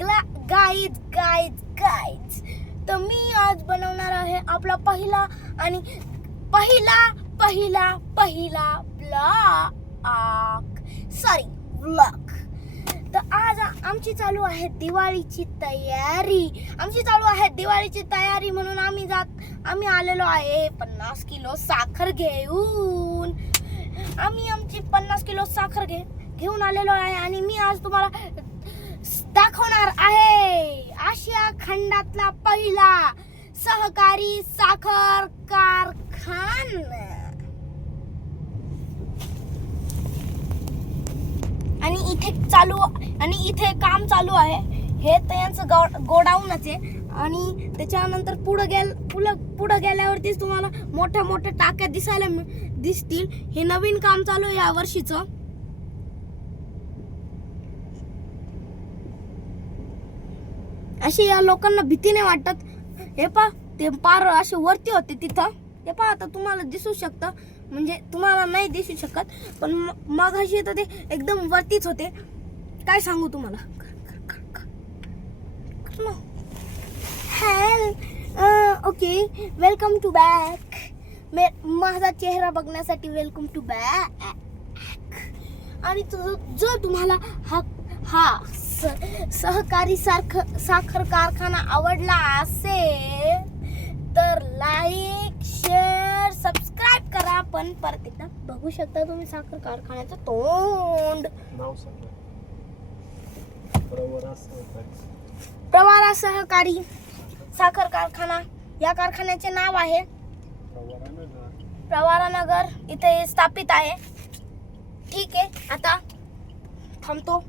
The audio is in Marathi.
गाईज गाईज गाईज तर मी आज बनवणार आहे आपला पहिला आणि पहिला पहिला पहिला ब्लॉक सॉरी ब्लॉक तर आज आमची चालू आहे दिवाळीची तयारी. आमची चालू आहे दिवाळीची तयारी म्हणून आम्ही जात आम्ही आलेलो आहे पन्नास किलो साखर घेऊन. आम्ही आमची पन्नास किलो साखर घे घेऊन आलेलो आहे आणि मी आज तुम्हाला खंडातला पहिला सहकारी साखर कारखाना. आणि इथे चालू आणि इथे काम चालू आहे. हे त्यांचं गो गोडाऊनच आहे. आणि त्याच्यानंतर पुढं गेल पुढं पुढं गेल्यावरतीच तुम्हाला मोठ्या मोठ्या टाक्या दिसायला दिसतील. हे नवीन काम चालू आहे या वर्षीचं. अशी या लोकांना भीती नाही वाटत. हे पा ते पार असे वरती होते तिथं. ते पहा आता तुम्हाला दिसू शकतं. म्हणजे तुम्हाला नाही दिसू शकत पण मग अशी तर ते एकदम वरतीच होते. काय सांगू तुम्हाला? हॅल ओके वेलकम टू बॅक मे माझा चेहरा बघण्यासाठी वेलकम टू बॅक आणि जर तुम्हाला हा हा सहकारी सारख साखर कारखाना आवडला असेल तर लाईक शेअर सबस्क्राईब करा. पण परत एकदा बघू शकता तुम्ही साखर कारखान्याचं तोंड. नाव प्रवरा सहकारी. साखर कारखाना. या कारखान्याचे नाव आहे प्रवारा नगर. इथे स्थापित आहे. ठीक आहे आता थांबतो.